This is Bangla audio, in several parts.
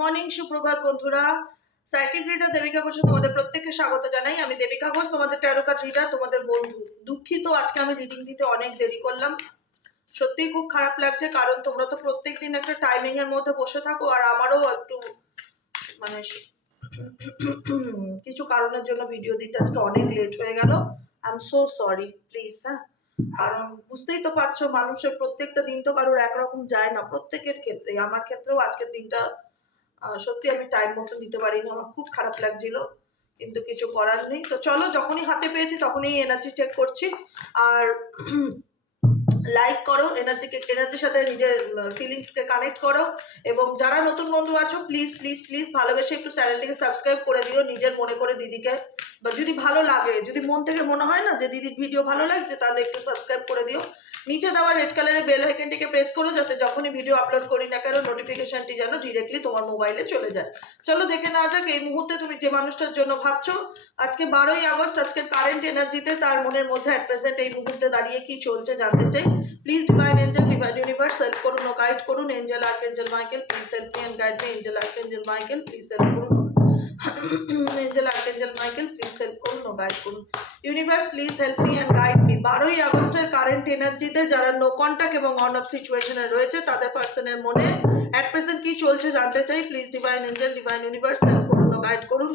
মর্নিং সুপ্রভাত বন্ধুরা। সাইকিক রিডার দেবিকা ঘোষ তোমাদের প্রত্যেককে স্বাগত জানাই। আমি দেবিকা ঘোষ, তোমাদের ট্যারো কার্ড রিডার, তোমাদের বন্ধু। দুঃখিত আজকে আমি রিডিং দিতে অনেক দেরি করলাম, সত্যিই খুব খারাপ লাগছে, কারণ তোমরা তো প্রত্যেকদিন একটা টাইমিং এর মধ্যে বসে থাকো, আর আমারও একটু মানে কিছু কারণের জন্য ভিডিও দিতে আজকে অনেক লেট হয়ে গেল। I am so sorry, please. হ্যাঁ, কারণ বুঝতেই তো পারছো, মানুষের প্রত্যেকটা দিন তো কারোর একরকম যায় না, প্রত্যেকের ক্ষেত্রে। আমার ক্ষেত্রেও আজকের দিনটা সত্যি আমি টাইম মতো দিতে পারিনি, আমার খুব খারাপ লাগছিল, কিন্তু কিছু করার নেই। তো চলো, যখনই হাতে পেয়েছি তখনই এনার্জি চেক করছি। আর লাইক করো, এনার্জির সাথে নিজের ফিলিংসকে কানেক্ট করো। এবং যারা নতুন বন্ধু আছো, প্লিজ প্লিজ প্লিজ ভালোবেসে একটু চ্যানেলটিকে সাবস্ক্রাইব করে দিও, নিজের মনে করে দিদিকে। বা যদি ভালো লাগে, যদি মন থেকে মনে হয় না যে দিদির ভিডিও ভালো লাগছে, তাহলে একটু সাবস্ক্রাইব করে দিও। নিচে দেওয়া রেড কালারের বেল আইকনটিকে প্রেস করো, যাতে যখনই ভিডিও আপলোড করি না কেন নোটিফিকেশনটি যেন ডিরেক্টলি তোমার মোবাইলে চলে যায়। চলো দেখে নেওয়া যাক এই মুহূর্তে তুমি যে মানুষটার জন্য ভাবছো, আজকে 12ই আগস্ট, আজকে কারেন্ট এনার্জিতে তার মনের মধ্যে অ্যাট প্রেজেন্ট এই মুহূর্তে দাঁড়িয়ে কি চলছে জানতে চাই। Please divine angel, divine universe help করুন ও গাইড করুন। Angel archangel Michael please help me and guide me. Angel archangel Michael please help করুন। Angel archangel Michael please help করুন ও গাইড করুন। Universe please help me and guide me. 12ই আগস্টের কারেন্ট এনার্জিতে যারা নো কন্ট্যাক্ট এবং অন অফ সিচুয়েশনে রয়েছে, তাদের পার্সনের মনে অ্যাট প্রেজেন্ট কি চলছে জানতে চাই। Please divine angel, divine universe help করুন ও গাইড করুন।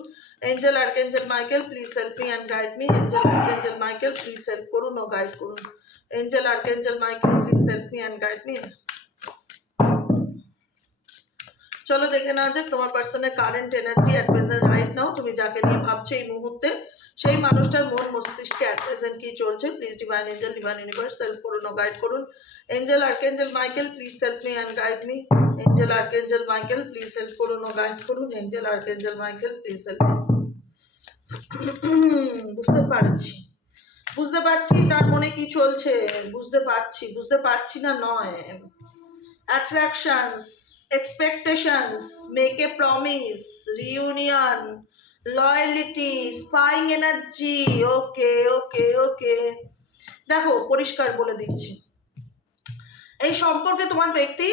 Angel archangel Michael please help me and guide me. Angel archangel Michael please help করুন ও গাইড করুন। Angel archangel Michael please help me and guide me. চলো দেখে নেওয়া যাক তোমার পার্সনের current energy at present right now. তুমি যাকে নিয়ে ভাবছো এই মুহূর্তে, সেই মানুষটার মন মস্তিষ্কে অ্যাট প্রেজেন্ট কি চলছে। Please divine angel, divine universe help করুন ও গাইড করুন। Angel archangel Michael please help me and guide me. Angel archangel Michael please help করুন ও গাইড করুন। Angel archangel Michael please help. বুঝতে পারছি তার মনে কি চলছে, বুঝতে পারছি না নয়। Attractions, expectations, make a promise, reunion, loyalty, spying energy. ওকে ওকে ওকে, দেখো পরিষ্কার বলে দিচ্ছি, এই সম্পর্কে তোমার ব্যক্তি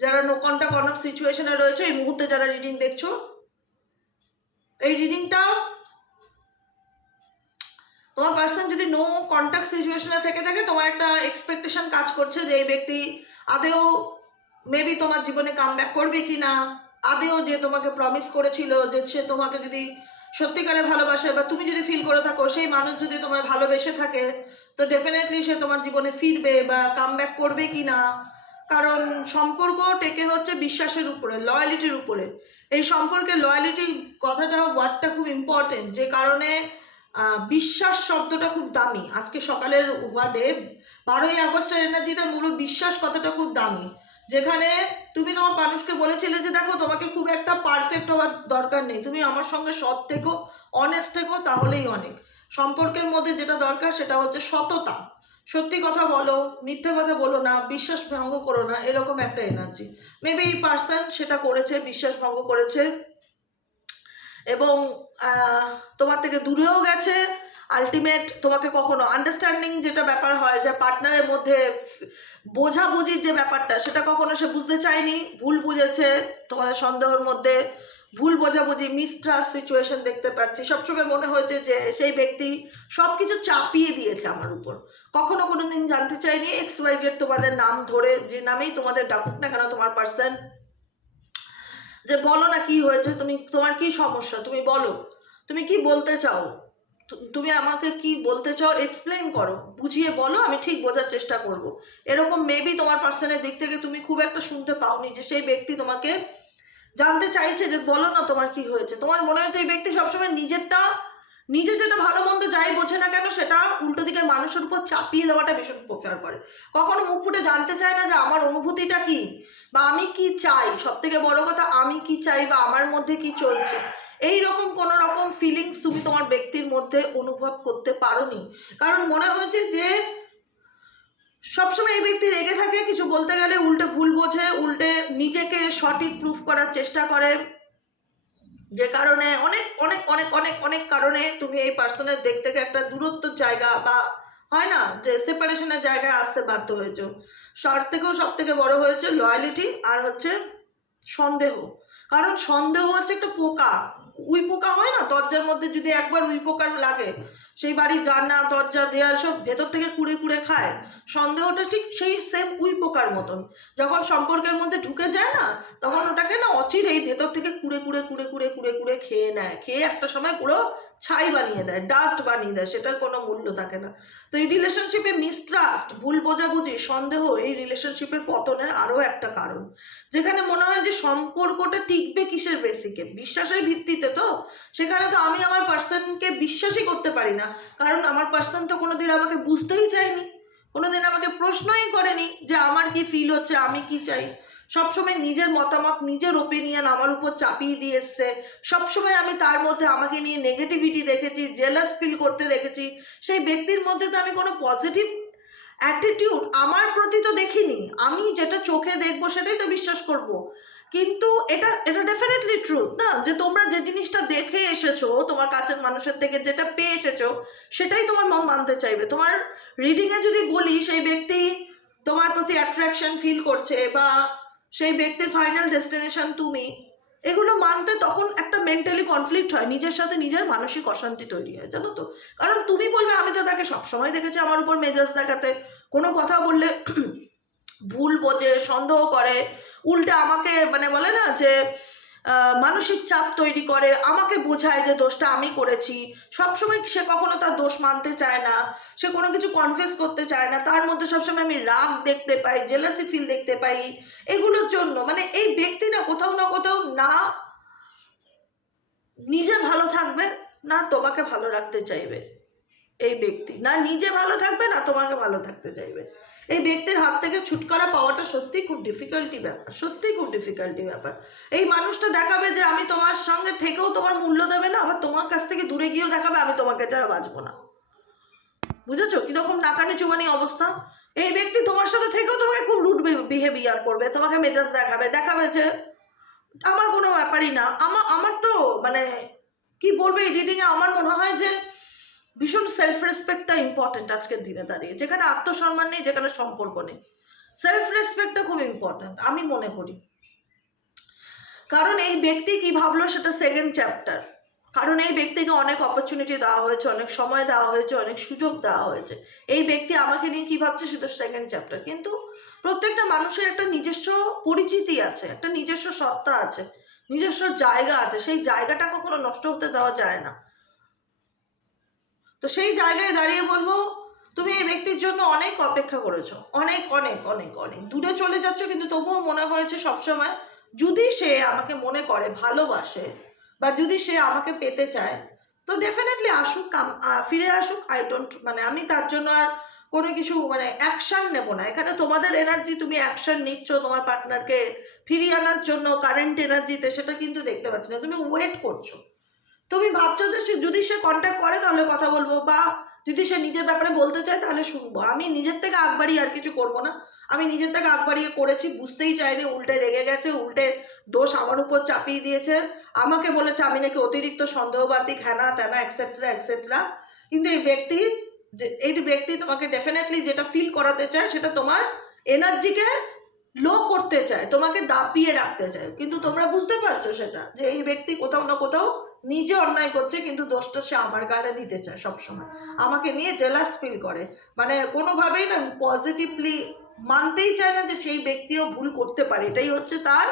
যারা নো কন্টাক্ট অন অফ সিচুয়েশনে রয়েছে, এই মুহূর্তে যারা রিডিং দেখছো, এই রিডিংটা তোমার পার্সন যদি নো কন্ট্যাক্ট সিচুয়েশনে থেকে থাকে, তোমার একটা এক্সপেকটেশন কাজ করছে যে এই ব্যক্তি আদেও মেবি তোমার জীবনে কাম ব্যাক করবে কি না, আদেও যে তোমাকে প্রমিস করেছিল যে সে তোমাকে যদি সত্যিকারে ভালোবাসে, বা তুমি যদি ফিল করে থাকো সেই মানুষ যদি তোমায় ভালোবেসে থাকে, তো ডেফিনেটলি সে তোমার জীবনে ফিরবে বা কাম ব্যাক করবে কি না। কারণ সম্পর্ক টেকে হচ্ছে বিশ্বাসের উপরে, লয়ালিটির উপরে। এই সম্পর্কে লয়ালিটি কথাটা, ওয়ার্ডটা খুব ইম্পর্টেন্ট, যে কারণে বিশ্বাস শব্দটা খুব দামি। আজকে সকালের ওয়ার্ডে 12ই আগস্টের এনার্জিতে পুরো বিশ্বাস কথাটা খুব দামি, যেখানে তুমি তোমার মানুষকে বলেছিলে যে দেখো, তোমাকে খুব একটা পারফেক্ট হওয়ার দরকার নেই, তুমি আমার সঙ্গে সৎ থেকো, অনেস্ট থেকো, তাহলেই অনেক। সম্পর্কের মধ্যে যেটা দরকার সেটা হচ্ছে সততা, সত্যি কথা বলো, মিথ্যে কথা বলো না, বিশ্বাস ভঙ্গ করো না, এরকম একটা এনার্জি। মেবি এই পার্সন সেটা করেছে, বিশ্বাস ভঙ্গ করেছে এবং তোমার থেকে দূরেও গেছে। আলটিমেট তোমাকে কখনো আন্ডারস্ট্যান্ডিং যেটা ব্যাপার হয়, যে পার্টনারের মধ্যে বোঝাবুঝির যে ব্যাপারটা, সেটা কখনো সে বুঝতে চায়নি, ভুল বুঝেছে। তোমাদের সন্দেহের মধ্যে ভুল বোঝাবুঝি, মিসট্রাস্ট সিচুয়েশন দেখতে পাচ্ছি। সবসময় মনে হয়েছে যে সেই ব্যক্তি সব কিছু চাপিয়ে দিয়েছে আমার উপর। কখনো কোনো দিন জানতে চাইনি XYZ তোমাদের নাম ধরে, যে নামেই তোমাদের ডাকুক না কেন তোমার পার্সন, যে বলো না কি হয়েছে, তুমি তোমার কি সমস্যা, তুমি বলো, তুমি কি বলতে চাও, তুমি আমাকে কি বলতে চাও, এক্সপ্লেন করো, বুঝিয়ে বলো, আমি ঠিক বোঝার চেষ্টা করব। এরকম মেবি তোমার পার্সনের দিক থেকে তুমি খুব একটা শুনতে পাওনি, যে সেই ব্যক্তি তোমাকে জানতে চাইছে যে বলো না তোমার কি হয়েছে। তোমার মনে হচ্ছে এই ব্যক্তি সবসময় নিজে যেটা ভালো মন্দ যাই বোঝে না কেন, সেটা উল্টো দিকের মানুষের উপর চাপিয়ে দেওয়াটা ভীষণ প্রেফার করে। কখনো মুখ ফুটে জানতে চায় না যে আমার অনুভূতিটা কি, বা আমি কি চাই, সব থেকে বড় কথা আমি কি চাই, বা আমার মধ্যে কি চলছে। এই রকম কোনো রকম ফিলিংস তুমি তোমার ব্যক্তির মধ্যে অনুভব করতে পারোনি, কারণ মনে হয়েছে যে সবসময় এই ব্যক্তি রেগে থাকে, কিছু বলতে গেলে উল্টে ভুল বোঝে, উল্টে নিজেকে সঠিক প্রুফ করার চেষ্টা করে, যে কারণে অনেক অনেক অনেক অনেক অনেক কারণে তুমি এই পার্সনের দিক থেকে একটা দূরত্বর জায়গা, বা হয় না যে সেপারেশনের জায়গায় আসতে বাধ্য হয়েছো। তার থেকেও সব থেকে বড় হয়েছে লয়ালিটি আর হচ্ছে সন্দেহ। কারণ সন্দেহ হচ্ছে একটা পোকা, উই পোকা হয় না, দরজার মধ্যে যদি একবার উই পোকার লাগে সেই বাড়ি জানলা দরজা দেয়াল সব ভেতর থেকে কুড়ে কুড়ে খায়। সন্দেহটা ঠিক সেই সেম উই পোকার মতন, যখন সম্পর্কের মধ্যে ঢুকে যায় না তখন ওটাকে না অচিরেই ভেতর থেকে কুড়ে কুড়ে কুড়ে কুড়ে কুড়ে কুড়ে খেয়ে নেয়, খেয়ে একটা সময় পুরো ছাই বানিয়ে দেয়, ডাস্ট বানিয়ে দেয়, সেটার কোনো মূল্য থাকে না। তো এই রিলেশনশিপে মিসট্রাস্ট, ভুল বোঝাবুঝি, সন্দেহ এই রিলেশনশিপের পতনের আরও একটা কারণ। যেখানে মনে হয় যে সম্পর্কটা টিকবে কিসের বেসিকে, বিশ্বাসের ভিত্তিতে, তো সেখানে তো আমি আমার পার্সনকে বিশ্বাসই করতে পারি না, কারণ আমার পার্সন তো কোনোদিন আমাকে বুঝতেই চায়নি, কোনোদিন আমাকে প্রশ্নই করেনি যে আমার কি ফিল হচ্ছে, আমি কি চাই। সবসময় নিজের মতামত, নিজের ওপিনিয়ন আমার উপর চাপিয়ে দিয়ে এসছে। সবসময় আমি তার মধ্যে আমাকে নিয়ে নেগেটিভিটি দেখেছি, জেলাস ফিল করতে দেখেছি। সেই ব্যক্তির মধ্যে তো আমি কোনো পজিটিভ অ্যাটিটিউড আমার প্রতি তো দেখিনি। আমি যেটা চোখে দেখবো সেটাই তো বিশ্বাস করব। কিন্তু এটা এটা ডেফিনেটলি ট্রুথ না, যে তোমরা যে জিনিসটা দেখে এসেছো তোমার কাছের মানুষের থেকে, যেটা পেয়ে এসেছো সেটাই তোমার মন মানতে চাইবে। তোমার রিডিংয়ে যদি বলি সেই ব্যক্তি তোমার প্রতি অ্যাট্রাকশন ফিল করছে বা সেই ব্যক্তির ফাইনাল ডেস্টিনেশন তুমি, এগুলো মানতে তখন একটা মেন্টালি কনফ্লিক্ট হয়, নিজের সাথে নিজের মানসিক অশান্তি তৈরি হয়, জানো তো। কারণ তুমি বলবে আমি তো তাকে সবসময় দেখেছি আমার উপর মেজাজ দেখাতে, কোনো কথা বললে ভুল বোঝে, সন্দেহ করে, উল্টে আমাকে মানে বলে না যে মানসিক চাপ তৈরি করে, আমাকে বোঝায় যে দোষটা আমি করেছি। সবসময় সে কখনো তার দোষ মানতে চায় না, সে কোনো কিছু কনফেস করতে চায় না, তার মধ্যে সবসময় আমি রাগ দেখতে পাই, জেলাসি ফিল দেখতে পাই। এগুলোর জন্য মানে এই ব্যক্তি না কোথাও না কোথাও না নিজে ভালো থাকবে, না তোমাকে ভালো রাখতে চাইবে। এই ব্যক্তি না নিজে ভালো থাকবে, না তোমাকে ভালো থাকতে চাইবে। এই ব্যক্তির হাত থেকে ছুটকারা পাওয়াটা সত্যিই খুব ডিফিকাল্টি ব্যাপার, সত্যিই খুব ডিফিকাল্টি ব্যাপার। এই মানুষটা দেখাবে যে আমি তোমার সঙ্গে থেকেও তোমার মূল্য দেবে না, আবার তোমার কাছ থেকে দূরে গিয়েও দেখাবে আমি তোমাকে ছাড়া বাঁচবো না। বুঝেছো কিরকম নাকানি চুবানি অবস্থা? এই ব্যক্তি তোমার সাথে থেকেও তোমাকে খুব রুড বিহেভিয়ার করবে, তোমাকে মেজাজ দেখাবে, দেখাবে যে আমার কোনো ব্যাপারই না। আমার তো মানে কি বলবে, এই রিডিংয়ে আমার মনে হয় যে ভীষণ সেলফ রেসপেক্টটা ইম্পর্টেন্ট আজকের দিনে দাঁড়িয়ে। যেখানে আত্মসম্মান নেই, যেখানে সম্পর্ক নেই, সেলফ রেসপেক্টটা খুব ইম্পর্টেন্ট আমি মনে করি। কারণ এই ব্যক্তি কি ভাবলো সেটা সেকেন্ড চ্যাপ্টার। কারণ এই ব্যক্তিকে অনেক অপরচুনিটি দেওয়া হয়েছে, অনেক সময় দেওয়া হয়েছে, অনেক সুযোগ দেওয়া হয়েছে। এই ব্যক্তি আমাকে নিয়ে কী ভাবছে সেটা সেকেন্ড চ্যাপ্টার। কিন্তু প্রত্যেকটা মানুষের একটা নিজস্ব পরিচিতি আছে, একটা নিজস্ব সত্তা আছে, নিজস্ব জায়গা আছে, সেই জায়গাটা কখনো নষ্ট হতে দেওয়া যায় না। তো সেই জায়গায় দাঁড়িয়ে বলবো তুমি এই ব্যক্তির জন্য অনেক অপেক্ষা করেছো, অনেক অনেক অনেক অনেক দূরে চলে যাচ্ছ, কিন্তু তবুও মনে হয়েছে সবসময় যদি সে আমাকে মনে করে, ভালোবাসে, বা যদি সে আমাকে পেতে চায় তো ডেফিনেটলি আসুক, ফিরে আসুক। আই ডোন্ট মানে আমি তার জন্য আর কোনো কিছু মানে অ্যাকশান নেব না। এখানে তোমাদের এনার্জি, তুমি অ্যাকশান নিচ্ছ তোমার পার্টনারকে ফিরিয়ে আনার জন্য কারেন্ট এনার্জিতে, সেটা কিন্তু দেখতে পাচ্ছি না। তুমি ওয়েট করছো, তুমি ভাবছো যে সে যদি সে কন্ট্যাক্ট করে তাহলে কথা বলবো, বা যদি সে নিজের ব্যাপারে বলতে চায় তাহলে শুনবো। আমি নিজের থেকে আগ বাড়িয়ে আর কিছু করবো না। আমি নিজের থেকে আগ বাড়িয়ে করেছি, বুঝতেই চাইনি, উল্টে রেগে গেছে, উল্টে দোষ আমার উপর চাপিয়ে দিয়েছে, আমাকে বলেছে আমি নাকি অতিরিক্ত সন্দেহবাদী, হ্যানা ত্যানা এক্সেট্রা এক্সেট্রা। কিন্তু এই ব্যক্তি তোমাকে ডেফিনেটলি যেটা ফিল করাতে চায় সেটা তোমার এনার্জিকে লো করতে চায়, তোমাকে দাপিয়ে রাখতে চায়। কিন্তু তোমরা বুঝতে পারছো সেটা, যে এই ব্যক্তি কোথাও না কোথাও নিজে অন্যায় করছে, কিন্তু দোষটা সে আমার গায়ে দিতে চায় সবসময়, আমাকে নিয়ে জেলাস ফিল করে, মানে কোনোভাবেই না পজিটিভলি মানতেই চায় না যে সেই ব্যক্তিও ভুল করতে পারে। এটাই হচ্ছে তার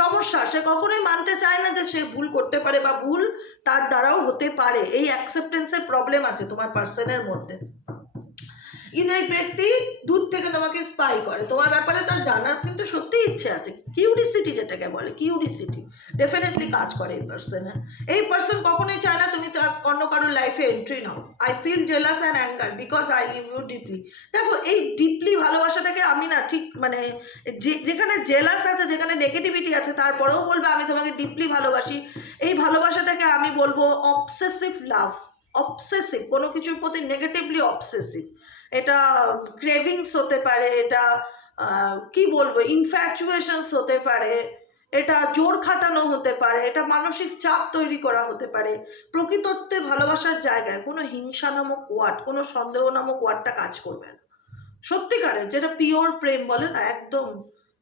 সমস্যা, সে কখনোই মানতে চায় না যে সে ভুল করতে পারে বা ভুল তার দ্বারাও হতে পারে। এই অ্যাকসেপ্টেন্সের প্রবলেম আছে তোমার পার্সনের মধ্যে। কিন্তু এই ব্যক্তি দূর থেকে তোমাকে স্পাই করে, তোমার ব্যাপারে তার জানার কিন্তু সত্যিই ইচ্ছে আছে, কিউরিসিটি যেটাকে বলে, কিউরিসিটি ডেফিনেটলি কাজ করে এই পার্সনের। এই পার্সন কখনোই চায় না তুমি তার অন্য কারোর লাইফে এন্ট্রি নাও। I feel jealous and anger because I live you deeply. দেখো এই ডিপলি ভালোবাসাটাকে আমি না ঠিক মানে যেখানে জেলাস আছে, যেখানে নেগেটিভিটি আছে, তারপরেও বলবো আমি তোমাকে ডিপলি ভালোবাসি। এই ভালোবাসাটাকে আমি বলবো অবসেসিভ লাভ। অবসেসিভ, কোনো কিছুর প্রতি নেগেটিভলি অবসেসিভ। এটা ক্রেভিংস হতে পারে, এটা কি বলবো ইনফ্যাচুয়েশনস হতে পারে, এটা জোর খাটানো হতে পারে, এটা মানসিক চাপ তৈরি করা হতে পারে। প্রকৃতত্বে ভালোবাসার জায়গায় কোনো হিংসা নামক ওয়ার্ড, কোনো সন্দেহ নামক ওয়ার্ডটা কাজ করবে না। সত্যিকারের যেটা পিওর প্রেম বলে না, একদম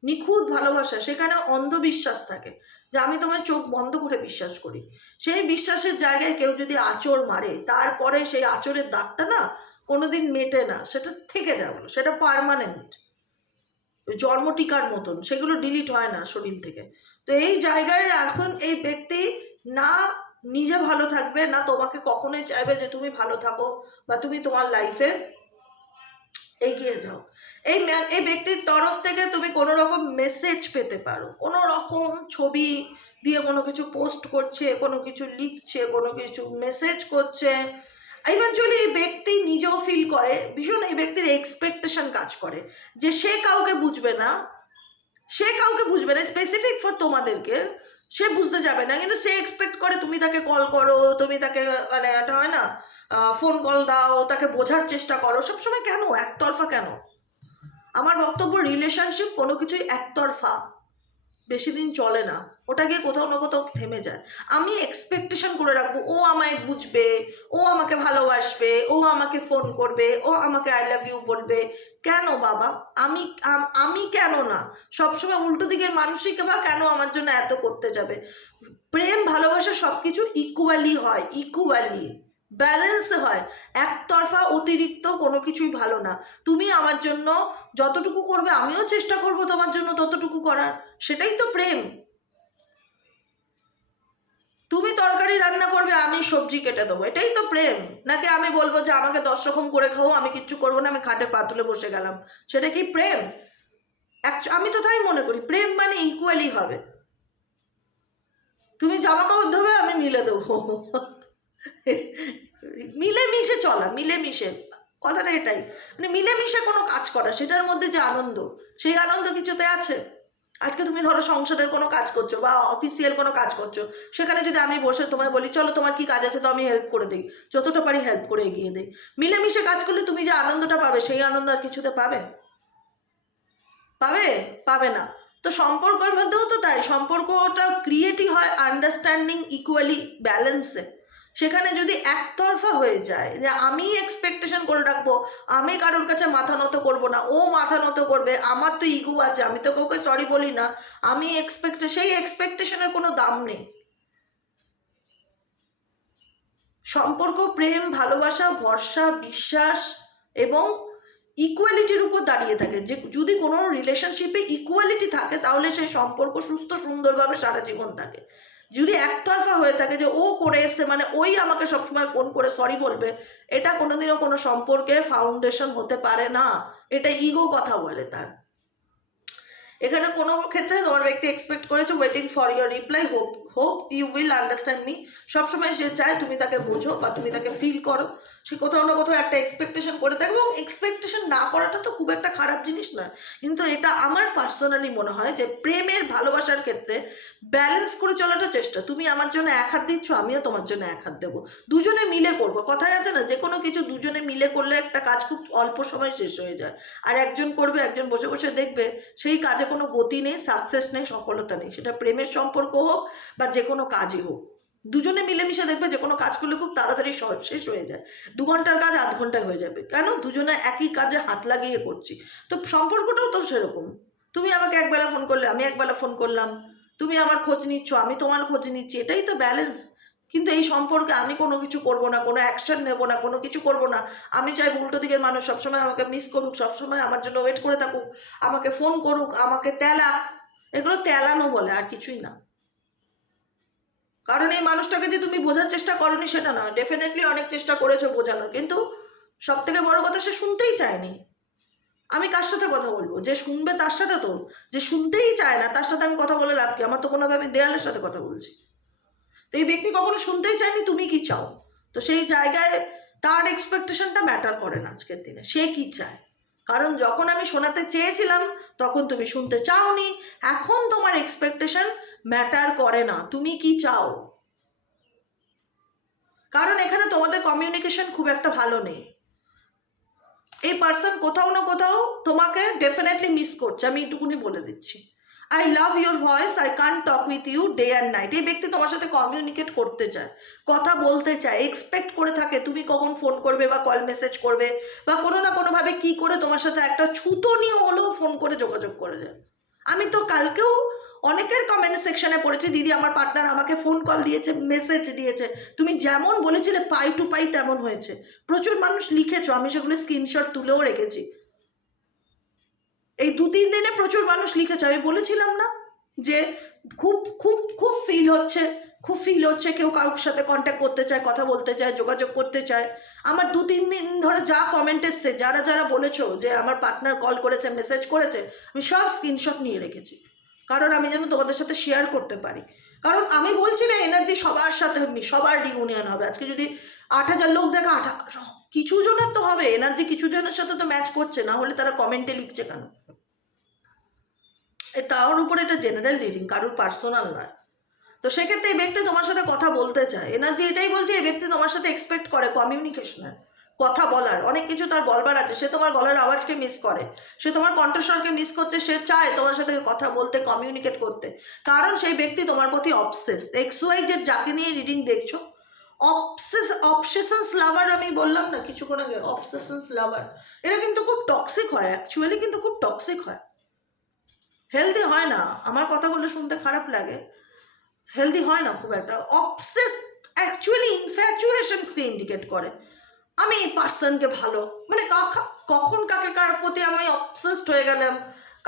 নিখুঁত ভালোবাসা, সেখানে অন্ধবিশ্বাস থাকে যে আমি তোমার চোখ বন্ধ করে বিশ্বাস করি। সেই বিশ্বাসের জায়গায় কেউ যদি আঁচড় মারে, তারপরে সেই আঁচড়ের দাগটা না কোনোদিন মেটে না, সেটা থেকে যাবে, সেটা পার্মানেন্ট, জন্মটিকার মতন, সেগুলো ডিলিট হয় না শরীর থেকে। তো এই জায়গায় এখন এই ব্যক্তি না নিজে ভালো থাকবে, না তোমাকে কখনোই চাইবে যে তুমি ভালো থাকো বা তুমি তোমার লাইফে এগিয়ে যাও। এই ব্যক্তির তরফ থেকে তুমি কোনো রকম মেসেজ পেতে পারো, কোনো রকম ছবি দিয়ে কোনো কিছু পোস্ট করছে, কোনো কিছু লিখছে, কোনো কিছু মেসেজ করছে। ইভেনচুয়ালি এই ব্যক্তি নিজেও ফিল করে, ভীষণ এই ব্যক্তির এক্সপেকটেশন কাজ করে যে সে কাউকে বুঝবে না, স্পেসিফিক ফর তোমাদেরকে, সে বুঝতে যাবে না, কিন্তু সে এক্সপেক্ট করে তুমি তাকে কল করো, তুমি তাকে মানে এটা হয় না ফোন কল দাও, তাকে বোঝার চেষ্টা করো। সবসময় কেন একতরফা কেন? আমার বক্তব্য রিলেশনশিপ কোনো কিছুই একতরফা বেশি দিন চলে না, ওটা গিয়ে কোথাও না কোথাও থেমে যায়। আমি এক্সপেকটেশন করে রাখবো ও আমায় বুঝবে, ও আমাকে ভালোবাসবে, ও আমাকে ফোন করবে, ও আমাকে আই লাভ ইউ বলবে। কেন বাবা? আমি কেন না? সবসময় উল্টো দিকের মানুষই বা কেন আমার জন্য এত করতে যাবে? প্রেম ভালোবাসা সব কিছু ইকুয়ালি হয়, ইকুয়ালি ব্যালেন্সে হয়। একতরফা অতিরিক্ত কোনো কিছুই ভালো না। তুমি আমার জন্য যতটুকু করবে আমিও চেষ্টা করব তোমার জন্য ততটুকু করার, সেটাই তো প্রেম। তুমি তরকারি রান্না করবে, আমি সবজি কেটে দেবো, এটাই তো প্রেম। নাকি আমি বলবো যে আমাকে 10 রকম করে খাও, আমি কিচ্ছু করবো না, আমি খাটে পা তুলে বসে গেলাম, সেটা কি প্রেম? আমি তো তাই মনে করি, প্রেম মানে ইকুয়ালি হবে। তুমি জামা কাপড় ধোবে, আমি মিলে দেবো, মিলেমিশে চলা, মিলেমিশে, কথাটা এটাই, মানে মিলেমিশে কোনো কাজ করা, সেটার মধ্যে যে আনন্দ, সেই আনন্দ কিছুতে আছে। আজকে তুমি ধরো সংসারের কোনো কাজ করছো বা অফিসিয়াল কোনো কাজ করছো, সেখানে যদি আমি বসে তোমায় বলি চলো তোমার কি কাজ আছে, তো আমি হেল্প করে দিই, যতটা পারি হেল্প করে এগিয়ে দিই। মিলেমিশে কাজ করলে তুমি যে আনন্দটা পাবে, সেই আনন্দ আর কিছুতে পাবে? পাবে? পাবে না। তো সম্পর্কের মধ্যেও তো তাই, সম্পর্কটা ক্রিয়েটই হয় আন্ডারস্ট্যান্ডিং, ইকুয়ালি, ব্যালেন্সে। সেখানে যদি একতরফা হয়ে যায় যে আমি এক্সপেকটেশন করে রাখবো, আমি কারোর কাছে মাথা নত করবো না, ও মাথা নত করবে, আমার তো ইগো আছে, আমি তো কাউকে সরি বলি না, আমি সেই এক্সপেকটেশনের কোনো দাম নেই। সম্পর্ক প্রেম ভালোবাসা ভরসা বিশ্বাস এবং ইকুয়ালিটির উপর দাঁড়িয়ে থাকে। যে যদি কোনো রিলেশনশিপে ইকুয়ালিটি থাকে তাহলে সেই সম্পর্ক সুস্থ সুন্দরভাবে সারা জীবন থাকে। যদি একতরফা হয়ে থাকে যে ও করে এসছে মানে ওই আমাকে সবসময় ফোন করে সরি বলবে, এটা কোনোদিনও কোনো সম্পর্কের ফাউন্ডেশন হতে পারে না। এটা ইগো কথা বলে তার। এখানে কোনো ক্ষেত্রে তোমার ব্যক্তি এক্সপেক্ট করেছে waiting for your reply, hope hope you will understand me. সবসময় সে চায় তুমি তাকে বোঝো বা তুমি তাকে ফিল করো। সে কোথাও না কোথাও একটা এক্সপেকটেশন করে থাকে, এবং এক্সপেকটেশন না করাটা তো খুব একটা খারাপ জিনিস নয়, কিন্তু এটা আমার পার্সোনালি মনে হয় যে প্রেমের ভালোবাসার ক্ষেত্রে ব্যালেন্স করে চলাটা চেষ্টা। তুমি আমার জন্য এক হাত দিচ্ছ, আমিও তোমার জন্য এক হাত দেবো, দুজনে মিলে করবো। কথায় আছে না, যে কোনো কিছু দুজনে মিলে করলে একটা কাজ খুব অল্প সময় শেষ হয়ে যায়। আর একজন করবে, একজন বসে বসে দেখবে, সেই কাজে কোনো গতি নেই, সাকসেস নেই, সফলতা নেই। সেটা প্রেমের সম্পর্ক হোক বা যে কোনো কাজই হোক, দুজনে মিলেমিশে দেখবে যে কোনো কাজ করলে খুব তাড়াতাড়ি শেষ হয়ে যায়। 2 ঘন্টার কাজ 8 ঘন্টায় হয়ে যাবে, কেন? দুজনে একই কাজে হাত লাগিয়ে করছি। তো সম্পর্কটাও তো সেরকম। তুমি আমাকে একবেলা ফোন করলে, আমি একবেলা ফোন করলাম, তুমি আমার খোঁজ নিচ্ছ, আমি তোমার খোঁজ নিচ্ছি, এটাই তো ব্যালেন্স। কিন্তু এই সম্পর্কে আমি কোনো কিছু করবো না, কোনো অ্যাকশন নেবো না, কোনো কিছু করবো না। আমি চাই উল্টো দিকের মানুষ সবসময় আমাকে মিস করুক, সবসময় আমার জন্য ওয়েট করে থাকুক, আমাকে ফোন করুক, আমাকে তেলাক। এগুলো তেলানো বলে, আর কিছুই না। কারণ এই মানুষটাকে যে তুমি বোঝার চেষ্টা করোনি সেটা না, ডেফিনেটলি অনেক চেষ্টা করেছো বোঝানোর, কিন্তু সব থেকে বড় কথা সে শুনতেই চায়নি। আমি কার সাথে কথা বলবো? যে শুনবে তার সাথে তো, যে শুনতেই চায় না তার সাথে আমি কথা বলে লাভ কি? আমার তো কোনোভাবে আমি দেয়ালের সাথে কথা বলছি। তো এই ব্যক্তি কখনো শুনতেই চায়নি তুমি কি চাও। তো সেই জায়গায় তার এক্সপেকটেশনটা ম্যাটার করে না আজকের দিনে, সে কি চায়। কারণ যখন আমি শোনাতে চেয়েছিলাম তখন তুমি শুনতে চাওনি, এখন তোমার এক্সপেকটেশন ম্যাটার করে না, তুমি কি চাও। কারণ এখানে তোমাদের কমিউনিকেশন খুব একটা ভালো নেই। এই পার্সন কোথাও না কোথাও তোমাকে ডেফিনেটলি মিস করছে, আমি এইটুকুনি বলে দিচ্ছি। I love your voice, I can't talk with you day and night. এই ব্যক্তি তোমার সাথে কমিউনিকেট করতে চায়, কথা বলতে চায়, এক্সপেক্ট করে থাকে তুমি কখন ফোন করবে বা কল মেসেজ করবে, বা কোনো না কোনোভাবে কী করে তোমার সাথে একটা ছুতো নিয়ে হলেও ফোন করে যোগাযোগ করে যায়। আমি তো কালকেও অনেকের কমেন্ট সেকশনে পড়েছি, দিদি আমার পার্টনার আমাকে ফোন কল দিয়েছে, মেসেজ দিয়েছে, তুমি যেমন বলেছিলে পাই টু পাই তেমন হয়েছে। প্রচুর মানুষ লিখেছো, আমি সেগুলো স্ক্রিনশট তুলেও রেখেছি। এই 2-3 দিনে প্রচুর মানুষ লিখেছে। আমি বলেছিলাম না যে খুব খুব খুব ফিল হচ্ছে কেউ কারোর সাথে কন্ট্যাক্ট করতে চায়, কথা বলতে চায়, যোগাযোগ করতে চায়। আমার 2-3 দিন ধরে যা কমেন্ট এসছে, যারা যারা বলেছো যে আমার পার্টনার কল করেছে, মেসেজ করেছে, আমি সব স্ক্রিনশট নিয়ে রেখেছি, কারণ আমি যেন তোমাদের সাথে শেয়ার করতে পারি। কারণ আমি বলছি না এনার্জি সবার সাথে সবার রিউনিয়ন হবে। আজকে যদি 8,000 লোক দেখা, কিছু জনের তো হবে এনার্জি, কিছু জনের সাথে তো ম্যাচ করছে, না হলে তারা কমেন্টে লিখছে কেন? তার উপরে এটা জেনারেল রিডিং, কারোর পার্সোনাল নয়। তো সেক্ষেত্রে এই ব্যক্তি তোমার সাথে কথা বলতে চায়, এনার্জি এটাই বলছে এই ব্যক্তি তোমার সাথে এক্সপেক্ট করে কমিউনিকেশনের, কথা বলার, অনেক কিছু তার বলবার আছে। সে তোমার গলার আওয়াজকে মিস করে, সে তোমার কণ্ঠস্বরকে মিস করছে, সে চায় তোমার সাথে কথা বলতে, কমিউনিকেট করতে, কারণ সেই ব্যক্তি তোমার প্রতি অবসেস। XYZ যাকে নিয়ে রিডিং দেখছো, অবসেশনস লাভার, আমি বললাম না কিছুক্ষণ আগে, অবসেশনস লাভার, এটা কিন্তু খুব টক্সিক হয়, অ্যাকচুয়ালি কিন্তু খুব টক্সিক হয়, হেলদি হয় না। আমার কথাগুলো শুনতে খারাপ লাগে, হেলদি হয় না খুব একটা। অবসেস অ্যাকচুয়ালি ইনফ্যাচুয়েশনসকে ইন্ডিকেট করে। আমি এই পার্সনকে ভালো, মানে কখন কাকে কার প্রতি আমি অবসেসড হয়ে গেলাম,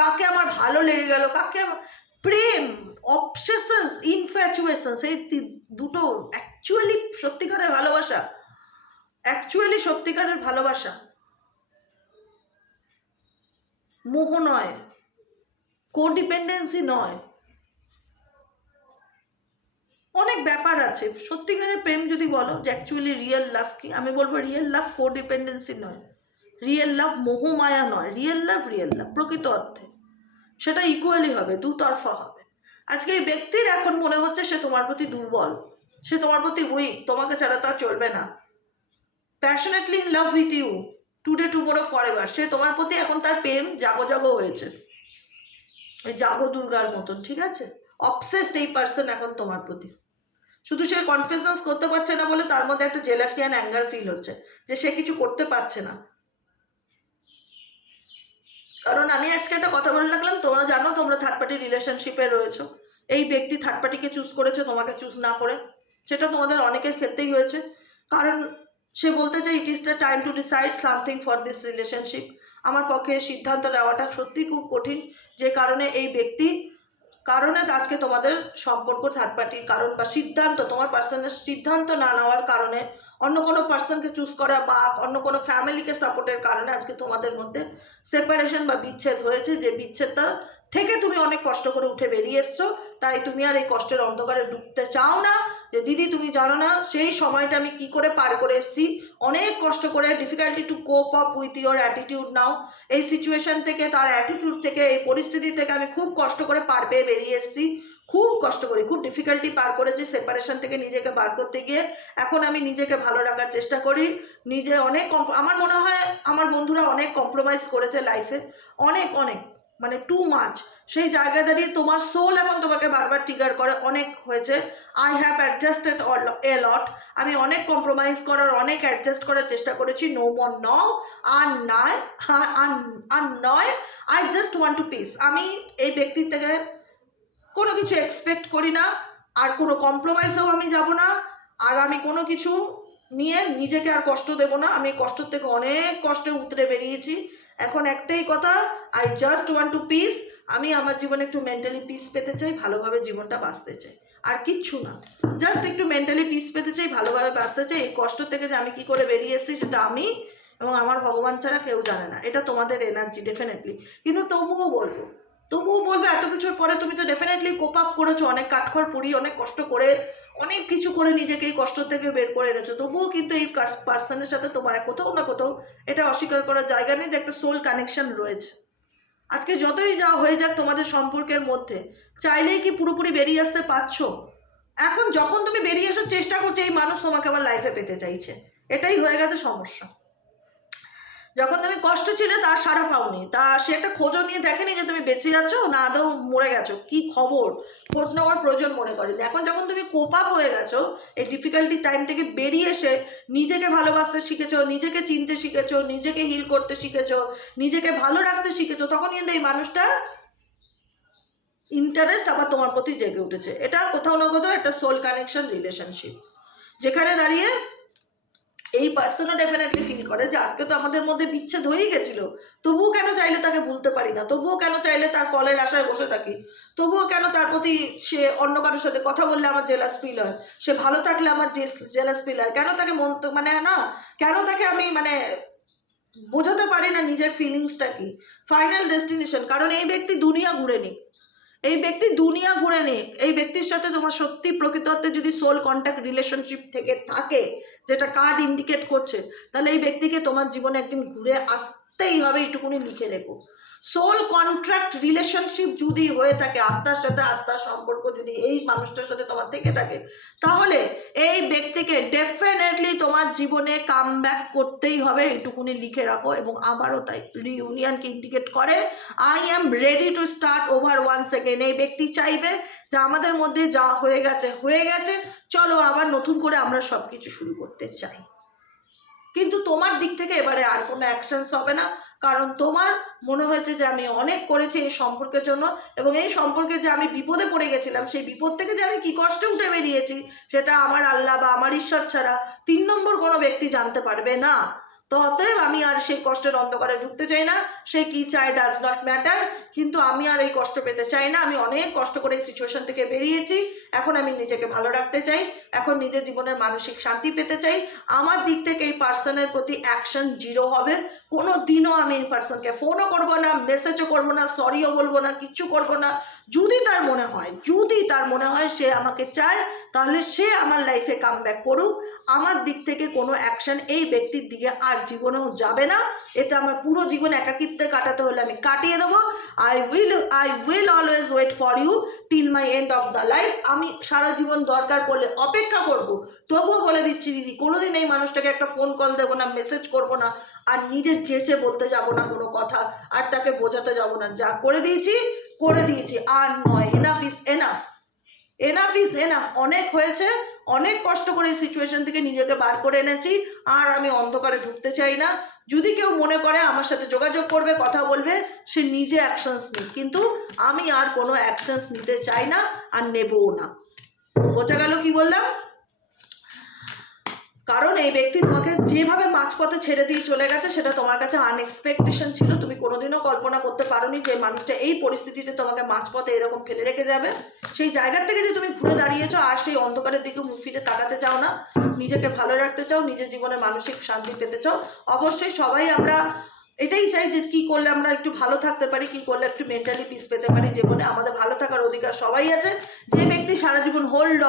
কাকে আমার ভালো লেগে গেল, কাকে প্রেম, অবসেশনস, ইনফ্যাচুয়েশনস, এই দুটো অ্যাকচুয়ালি সত্যিকারের ভালোবাসা, অ্যাকচুয়ালি সত্যিকারের ভালোবাসা, মোহ নয়, কোডিপেন্ডেন্সি নয়, অনেক ব্যাপার আছে। সত্যিকারের প্রেম যদি বলো যে অ্যাকচুয়ালি রিয়েল লাভ কি, আমি বলবো রিয়েল লাভ কোডিপেন্ডেন্সি নয়, রিয়েল লাভ মোহমায়া নয়, রিয়েল লাভ প্রকৃত অর্থে সেটা ইকুয়ালি হবে, দুতরফা হবে। আজকে এই ব্যক্তির এখন মনে হচ্ছে সে তোমার প্রতি দুর্বল, সে তোমার প্রতি উইক, তোমাকে ছাড়া তা চলবে না, passionately in love with you today tomorrow forever. সে তোমার প্রতি এখন তার প্রেম জাগো জাগো হয়েছে, ওই জাগো দুর্গার মতন, ঠিক আছে? অবসেসড এই পার্সন এখন তোমার প্রতি। শুধু সে কনফিডেন্স করতে পারছে না বলে তার মধ্যে একটা জেলাসি অ্যান্ড অ্যাঙ্গার ফিল হচ্ছে যে সে কিছু করতে পারছে না। কারণ আমি আজকে একটা কথা বলে রাখলাম, তোমরা জানো তোমরা থার্ড পার্টি রিলেশনশিপে রয়েছো, এই ব্যক্তি থার্ড পার্টিকে চুজ করেছে তোমাকে চুজ না করে, সেটা তোমাদের অনেকের ক্ষেত্রেই হয়েছে। কারণ সে বলতে চাই it is the time to decide something for this relationship. আমার পক্ষে সিদ্ধান্ত নেওয়াটা সত্যিই খুব কঠিন, যে কারণে এই ব্যক্তি কারণে আজকে তোমাদের সম্পর্ক থার্ড পার্টির কারণ, বা সিদ্ধান্ত তোমার পার্সনের সিদ্ধান্ত না নেওয়ার কারণে, অন্য কোনো পার্সনকে চুজ করা বা অন্য কোনো ফ্যামিলিকে সাপোর্টের কারণে আজকে তোমাদের মধ্যে সেপারেশন বা বিচ্ছেদ হয়েছে, যে বিচ্ছেদটা থেকে তুমি অনেক কষ্ট করে উঠে বেরিয়ে এসছো। তাই তুমি আর এই কষ্টের অন্ধকারে ডুবতে চাও না, যে দিদি তুমি জানো না সেই সময়টা আমি কি করে পার করে এসেছি, অনেক কষ্ট করে, difficulty to cope up with your attitude now. এই সিচুয়েশন থেকে, তার অ্যাটিটিউড থেকে, এই পরিস্থিতি থেকে আমি খুব কষ্ট করে পার পেয়ে বেরিয়ে এসেছি, খুব কষ্ট করি, খুব ডিফিকাল্টি পার করেছি সেপারেশন থেকে নিজেকে বার করতে গিয়ে। এখন আমি নিজেকে ভালো রাখার চেষ্টা করি, নিজে অনেক আমার মনে হয় আমার বন্ধুরা অনেক কম্প্রোমাইজ করেছে লাইফে, অনেক অনেক, মানে টু মাচ। সেই জায়গায় দাঁড়িয়ে তোমার সোল এখন তোমাকে বারবার ট্রিগার করে, অনেক হয়েছে। আই হ্যাভ অ্যাডজাস্টেড এ লট, আমি অনেক কম্প্রোমাইজ করার, অনেক অ্যাডজাস্ট করার চেষ্টা করেছি। নো মোর নাও, আর নয়, আর নয়, I just want to piece. আমি এই ব্যক্তির থেকে কোনো কিছু এক্সপেক্ট করি না, আর কোনো কম্প্রোমাইজেও আমি যাব না, আর আমি কোনো কিছু নিয়ে নিজেকে আর কষ্ট দেব না। আমি কষ্টর থেকে অনেক কষ্টে উতরে বেরিয়েছি। এখন একটাই কথা, I just want to piece. আমি আমার জীবনে একটু মেন্টালি পিস পেতে চাই, ভালোভাবে জীবনটা বাঁচতে চাই, আর কিচ্ছু না। জাস্ট একটু মেন্টালি পিস পেতে চাই, ভালোভাবে বাঁচতে চাই। এই কষ্ট থেকে যে আমি কী করে বেরিয়ে এসেছি সেটা আমি এবং আমার ভগবান ছাড়া কেউ জানে না। এটা তোমাদের এনার্জি ডেফিনেটলি, কিন্তু তবুও বলবো এত কিছুর পরে তুমি তো ডেফিনেটলি কোপ আপ করেছো, অনেক কাঠখড় পুড়িয়ে, অনেক কষ্ট করে, অনেক কিছু করে নিজেকে এই কষ্ট থেকে বের করে এনেছো। তবুও কিন্তু এই পার্সনের সাথে তোমার কোথাও না কোথাও, এটা অস্বীকার করার জায়গা নেই যে একটা সোল কানেকশন রয়েছে। আজকে যতই যা হয়ে যাক তোমাদের সম্পর্কের মধ্যে, চাইলেই কি পুরোপুরি বেরিয়ে আসতে পারছো? এখন যখন তুমি বেরিয়ে আসার চেষ্টা করছো, এই মানুষ তোমাকে আবার লাইফে পেতে চাইছে, এটাই হয়ে গেছে সমস্যা। যখন তুমি কষ্ট ছিলে তার সাড়া পাওনি, তা সে একটা খোঁজও নিয়ে দেখেনি যে তুমি বেঁচে যাচ্ছ না আদৌ মরে গেছো, কি খবর, খোঁজ নেওয়ার প্রয়োজন মনে করেনি। এখন যখন তুমি কোপ আপ হয়ে গেছো, এই ডিফিকাল্টি টাইম থেকে বেরিয়ে এসে নিজেকে ভালোবাসতে শিখেছো, নিজেকে চিনতে শিখেছো, নিজেকে হিল করতে শিখেছো, নিজেকে ভালো রাখতে শিখেছো, তখন কিন্তু এই মানুষটার ইন্টারেস্ট আবার তোমার প্রতি জেগে উঠেছে। এটা কোথাও না কোথাও একটা সোল কানেকশন রিলেশনশিপ, যেখানে দাঁড়িয়ে এই পার্সনও ডেফিনেটলি ফিল করে যে আজকে তো আমাদের মধ্যে বিচ্ছেদ হয়েই গেছিল, তবুও কেন চাইলে তাকে ভুলতে পারি না, তবুও কেন চাইলে তার কলের আশায় বসে থাকি, তবুও কেন তার প্রতি সে অন্য কারোর সাথে কথা বললে আমার জেলাস ফিল হয়, সে ভালো থাকলে আমার জেলাস ফিল হয়, কেন তাকে মন মানে না, কেন তাকে আমি মানে বোঝাতে পারি না নিজের ফিলিংসটা কি। ফাইনাল ডেস্টিনেশন, কারণ এই ব্যক্তি দুনিয়া ঘুরে নিক, এই ব্যক্তি দুনিয়া ঘুরে নিক, এই ব্যক্তির সাথে তোমার সত্যি প্রকৃত অর্থে যদি সোল কন্ট্যাক্ট রিলেশনশিপ থেকে থাকে, যেটা কার্ড ইন্ডিকেট করছে, তাহলে এই ব্যক্তিকে তোমার জীবনে একদিন ঘুরে আসতেই হবে, এইটুকুনি লিখে রেখো। সোল কন্ট্রাক্ট রিলেশনশিপ যদি হয়ে থাকে, আত্মার সাথে আত্মার সম্পর্ক যদি এই মানুষটার সাথে তোমার থেকে থাকে, তাহলে এই ব্যক্তিকে ডেফিনেটলি তোমার জীবনে কাম ব্যাক করতেই হবে, এইটুকুনি লিখে রাখো। এবং আবারও তাই রিউনিয়নকে ইন্ডিকেট করে I am ready to start over once again. এই ব্যক্তি চাইবে যে আমাদের মধ্যে যা হয়ে গেছে হয়ে গেছে, চলো আবার নতুন করে আমরা সব কিছু শুরু করতে চাই। কিন্তু তোমার দিক থেকে এবারে আর কোনো অ্যাকশনস হবে না, কারণ তোমার মনে হয়েছে যে আমি অনেক করেছি এই সম্পর্কের জন্য, এবং এই সম্পর্কে যে আমি বিপদে পড়ে গেছিলাম, সেই বিপদ থেকে যে আমি কী কষ্টে উঠে বেরিয়েছি, সেটা আমার আল্লাহ বা আমার ঈশ্বর ছাড়া 3 নম্বর কোনো ব্যক্তি জানতে পারবে না। তো অতএব আমি আর সেই কষ্টের অন্ধকারে ঢুকতে চাই না, সে কি চায় ডাজ নট ম্যাটার, কিন্তু আমি আর এই কষ্ট পেতে চাই না। আমি অনেক কষ্ট করে এই সিচুয়েশন থেকে বেরিয়েছি, এখন আমি নিজেকে ভালো রাখতে চাই, এখন নিজের জীবনের মানসিক শান্তি পেতে চাই। আমার দিক থেকে এই পার্সনের প্রতি অ্যাকশন 0 হবে। কোনো দিনও আমি এই পার্সনকে ফোনও করবো না, মেসেজও করবো না, সরিও বলবো না, কিচ্ছু করবো না। যদি তার মনে হয় সে আমাকে চায়, তাহলে সে আমার লাইফে কাম ব্যাক করুক। আমার দিক থেকে কোনো অ্যাকশন এই ব্যক্তির দিকে আর জীবনেও যাবে না। এতে আমার পুরো জীবন একাকিত্বে কাটাতে হলে আমি কাটিয়ে দেবো। I will always wait for you till my end of the life. আমি সারা জীবন দরকার পড়লে অপেক্ষা করব। তবুও বলে দিচ্ছি দিদি, কোনোদিন এই মানুষটাকে একটা ফোন কল দেবো না, মেসেজ করবো না, আর নিজের চেঁচে বলতে যাব না কোনো কথা, আর তাকে বোঝাতে যাব না। যা করে দিয়েছি, আর নয়। Enough is enough, enough is enough. অনেক হয়েছে, অনেক কষ্ট করে এই সিচুয়েশন থেকে নিজেকে বার করে এনেছি, আর আমি অন্ধকারে ঢুকতে চাই না। যদি কেউ মনে করে আমার সাথে যোগাযোগ করবে, কথা বলবে, সে নিজে অ্যাকশনস নিক, কিন্তু আমি আর কোনো অ্যাকশনস নিতে চাই না, আর নেবও না। বোঝা গেল কি বললাম? কারণ এই ব্যক্তি তোমাকে যেভাবে মাঝপথে ছেড়ে দিয়ে চলে গেছে, সেটা তোমার কাছে আনএক্সপেকটেশন ছিল। তুমি কোনোদিনও কল্পনা করতে পারোনি যে মানুষটা এই পরিস্থিতিতে তোমাকে মাঝপথে এরকম ফেলে রেখে যাবে। সেই জায়গার থেকে যে তুমি ঘুরে দাঁড়িয়েছো, আর সেই অন্ধকারের দিকে মুখ ফিরে তাকাতে চাও না, নিজেকে ভালো রাখতে চাও, নিজের জীবনে মানসিক শান্তি পেতে চাও। অবশ্যই সবাই আমরা এটাই চাই যে কী করলে আমরা একটু ভালো থাকতে পারি, কী করলে একটু মেন্টালি পিস পেতে পারি। জীবনে আমাদের ভালো থাকার অধিকার সবাই আছে। যে ব্যক্তি সারা জীবন হোল্ড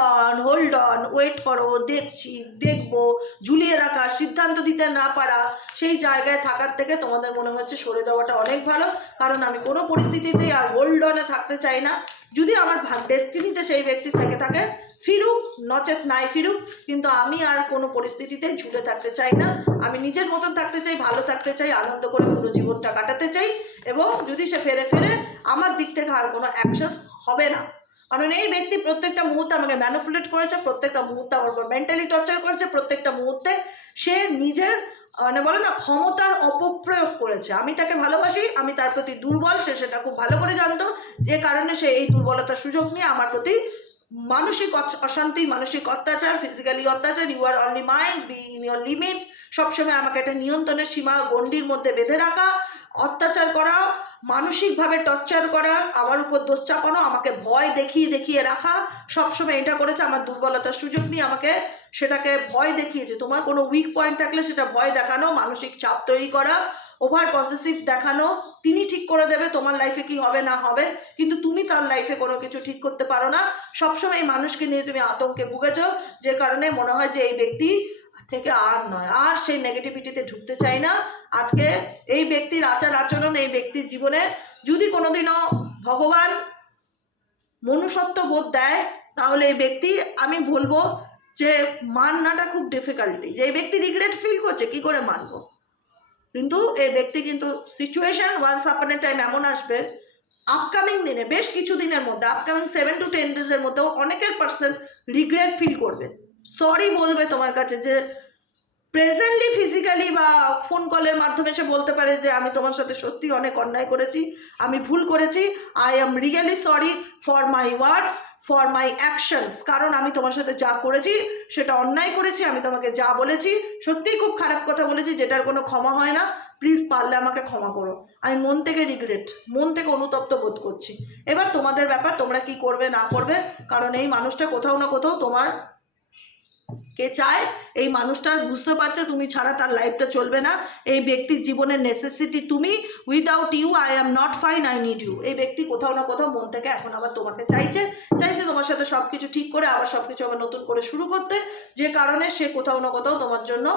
অন, ওয়েট করো, দেখছি, দেখবো, ঝুলিয়ে রাখা, সিদ্ধান্ত দিতে না পারা, সেই জায়গায় থাকার থেকে তোমাদের মনে হচ্ছে সরে যাওয়াটা অনেক ভালো। কারণ আমি কোনো পরিস্থিতিতেই আর হোল্ড অনে থাকতে চাই না। যদি আমার ডেস্টিনিতে সেই ব্যক্তি থাকে ফিরুক, নচেত নাই ফিরুক, কিন্তু আমি আর কোনো পরিস্থিতিতে ঝুলে থাকতে চাই না। আমি নিজের মতন থাকতে চাই, ভালো থাকতে চাই, আনন্দ করে পুরো জীবনটা কাটাতে চাই। এবং যদি সে ফেরে আমার দিক থেকে আর কোনো অ্যাকশন হবে না। কারণ এই ব্যক্তি প্রত্যেকটা মুহূর্তে আমাকে ম্যানিপুলেট করেছে, প্রত্যেকটা মুহূর্তে আমার উপর মেন্টালি টর্চার করেছে, প্রত্যেকটা মুহূর্তে সে নিজের মানে বলে না ক্ষমতার অপপ্রয়োগ করেছে। আমি তাকে ভালোবাসি, আমি তার প্রতি দুর্বল, সে সেটা খুব ভালো করে জানতো, যে কারণে সে এই দুর্বলতার সুযোগ নিয়ে আমার প্রতি মানসিক অশান্তি, মানসিক অত্যাচার, ফিজিক্যালি অত্যাচার, you are only mine, be in your limit, সবসময় আমাকে একটা নিয়ন্ত্রণের সীমা গণ্ডির মধ্যে বেঁধে রাখা, অত্যাচার করা, মানসিকভাবে টর্চার করা, আমার উপর দোষ চাপানো, আমাকে ভয় দেখিয়ে রাখা, সবসময় এটা করেছে। আমার দুর্বলতার সুযোগ নিয়ে আমাকে সেটাকে ভয় দেখিয়েছে। তোমার কোনো উইক পয়েন্ট থাকলে সেটা ভয় দেখানো, মানসিক চাপ তৈরি করা, ওভার পজিটিভ দেখানো, তিনি ঠিক করে দেবে তোমার লাইফে কি হবে না হবে, কিন্তু তুমি তার লাইফে কোনো কিছু ঠিক করতে পারো না। সবসময় এই মানুষকে নিয়ে তুমি আতঙ্কে ভুগেছো, যে কারণে মনে হয় যে এই ব্যক্তি থেকে আর নয়, আর সেই নেগেটিভিটিতে ঢুকতে চাই না। আজকে এই ব্যক্তির আচার আচরণ, এই ব্যক্তির জীবনে যদি কোনোদিনও ভগবান মনুষ্যত্ব বোধ দেয়, তাহলে এই ব্যক্তি, আমি বলবো যে মানাটা খুব ডিফিকাল্টি। যে এই ব্যক্তি রিগ্রেট ফিল করছে, কি করে মানবো? কিন্তু এই ব্যক্তি কিন্তু সিচুয়েশন ওয়ান্স আপন এ টাইম এমন আসবে আপকামিং দিনে, বেশ কিছু দিনের মধ্যে, আপকামিং 7 to 10 ডেজের মধ্যেও অনেকের পার্সন রিগ্রেট ফিল করবে, সরি বলবে তোমার কাছে, যে প্রেজেন্টলি ফিজিক্যালি বা ফোন কলের মাধ্যমে সে বলতে পারে যে আমি তোমার সাথে সত্যি অনেক অন্যায় করেছি, আমি ভুল করেছি, I am really sorry for my words, for my actions, কারণ আমি তোমার সাথে যা করেছি সেটা অন্যায় করেছি, আমি তোমাকে যা বলেছি সত্যিই খুব খারাপ কথা বলেছি যেটার কোনো ক্ষমা হয় না, প্লিজ পারলে আমাকে ক্ষমা করো, আমি মন থেকে রিগ্রেট, মন থেকে অনুতপ্ত বোধ করছি। এবার তোমাদের ব্যাপার, তোমরা কি করবে না করবে, কারণ এই মানুষটা কোথাও না কোথাও তোমার কে চায়, এই মানুষটা বুঝতে পারছে তুমি ছাড়া তার লাইফটা চলবে না, এই ব্যক্তির জীবনের নেসেসিটি তুমি, without you I am not fine, I need you. এই ব্যক্তি কোথাও না কোথাও মন থেকে এখন আবার তোমাকে চাইছে তোমার সাথে সব কিছু ঠিক করে আবার সব কিছু আবার নতুন করে শুরু করতে, যে কারণে সে কোথাও না কোথাও তোমার জন্য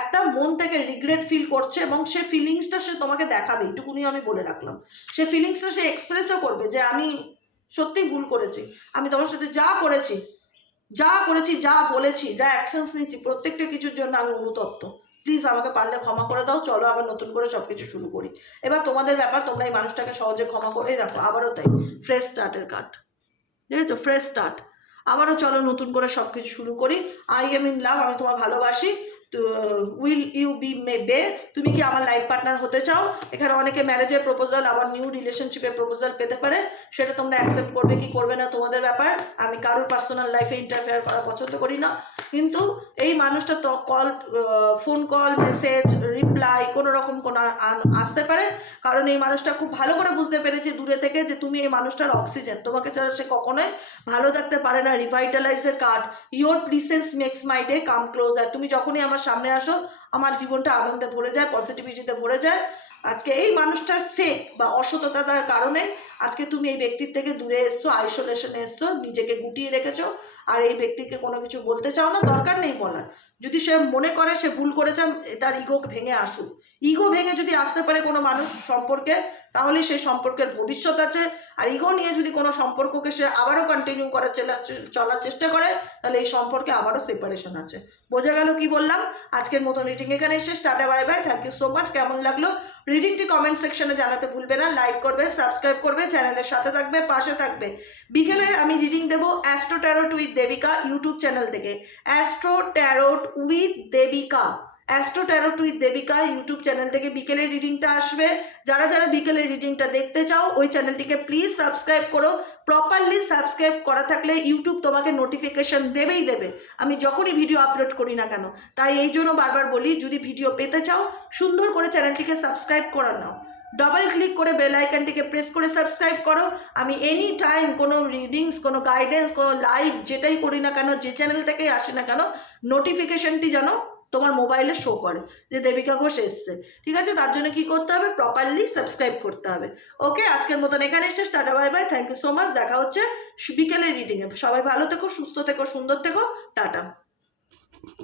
একটা মন থেকে রিগ্রেট ফিল করছে, এবং সে ফিলিংসটা সে তোমাকে দেখাবে, এইটুকুনি আমি বলে রাখলাম। সে ফিলিংসটা সে এক্সপ্রেসও করবে যে আমি সত্যিই ভুল করেছি, আমি তোমার সাথে যা করেছি, যা বলেছি, যা অ্যাকশনস নিয়েছি, প্রত্যেকটা কিছুর জন্য আমি অনুতপ্ত, প্লিজ আমাকে পারলে ক্ষমা করে দাও, চলো আবার নতুন করে সব কিছু শুরু করি। এবার তোমাদের ব্যাপার, তোমরা এই মানুষটাকে সহজে ক্ষমা করে, দেখো আবারও তাই ফ্রেশ স্টার্টের কার্ড, দেখেছো, ফ্রেশ স্টার্ট, আবারও চলো নতুন করে সব কিছু শুরু করি, আই এম ইন লাভ, আমি তোমার ভালোবাসি, উইল ইউ বি মে বে, তুমি কি আমার লাইফ পার্টনার হতে চাও। এখানে অনেকে ম্যারেজের প্রপোজাল, আবার নিউ রিলেশনশিপের প্রপোজাল পেতে পারে, সেটা তোমরা অ্যাকসেপ্ট করবে কি করবে না তোমাদের ব্যাপার, আমি কারোর পার্সোনাল লাইফে ইন্টারফেয়ার করা পছন্দ করি না। কিন্তু এই মানুষটা তো ফোন কল, মেসেজ, রিপ্লাই কোনো রকম কোনো আসতে পারে, কারণ এই মানুষটা খুব ভালো করে বুঝতে পেরেছে দূরে থেকে যে তুমি এই মানুষটার অক্সিজেন, তোমাকে ছাড়া সে কখনোই ভালো থাকতে পারে না। রিভাইটালাইজের card, your presence makes my day come closer, তুমি যখনই আমার সামনে আসো আমার জীবনটা আনন্দে ভরে যায়, পজিটিভিটিতে ভরে যায়। আজকে এই মানুষটার ফেক বা অসততার কারণে আজকে তুমি এই ব্যক্তির থেকে দূরে এসছো, আইসোলেশনে এসছো, নিজেকে গুটিয়ে রেখেছো, আর এই ব্যক্তিকে কোনো কিছু বলতে চাও না, দরকার নেই বলার। যদি সে মনে করে সে ভুল করেছে, তার ইগো ভেঙে আসুক, ইগো ভেঙে যদি আসতে পারে কোনো মানুষ সম্পর্কে, তাহলে সেই সম্পর্কের ভবিষ্যৎ আছে। আর ইগো নিয়ে যদি কোনো সম্পর্ককে সে আবারও কন্টিনিউ করার চলার চেষ্টা করে, তাহলে এই সম্পর্কে আবারও সেপারেশন আছে। বোঝা গেল কি বললাম? আজকের মতো রিডিং এখানে শেষ, tata bye bye, thank you so much. কেমন লাগলো রিডিংটি কমেন্ট সেকশনে জানাতে ভুলবে না, লাইক করবে, সাবস্ক্রাইব করবে, চ্যানেলের সাথে থাকবে, পাশে থাকবে। বিকেলে আমি রিডিং দেবো astro tarot with Devika YouTube channel থেকে, astro tarot with Devika, astro tarot with Devika YouTube channel থেকে বিকেলের রিডিংটা আসবে। যারা যারা বিকেলের রিডিংটা দেখতে চাও ওই চ্যানেলটিকে প্লিজ সাবস্ক্রাইব করো, প্রপারলি সাবস্ক্রাইব করা থাকলে ইউটিউব তোমাকে নোটিফিকেশন দেবেই দেবে আমি যখনই ভিডিও আপলোড করি না কেন। তাই এই জন্য বারবার বলি, যদি ভিডিও পেতে চাও সুন্দর করে চ্যানেলটিকে সাবস্ক্রাইব করে নাও, ডবল ক্লিক করে বেল আইকনটিকে প্রেস করে সাবস্ক্রাইব করো। আমি এনি টাইম কোনো রিডিংস, কোনো গাইডেন্স, কোনো লাইভ যেটাই করি না কেন, যে চ্যানেল থেকেই আসে না কেন, নোটিফিকেশনটি যেন তোমার মোবাইলে শো করে যে দেবিকা ঘোষ এসছে, ঠিক আছে? তার জন্য কি করতে হবে? প্রপারলি সাবস্ক্রাইব করতে হবে। ওকে, আজকের মতন এখানে শেষ, tata bye bye, thank you so much. দেখা হচ্ছে বিকেলের রিডিংয়ে। সবাই ভালো থেকো, সুস্থ থেকো, সুন্দর থেকো,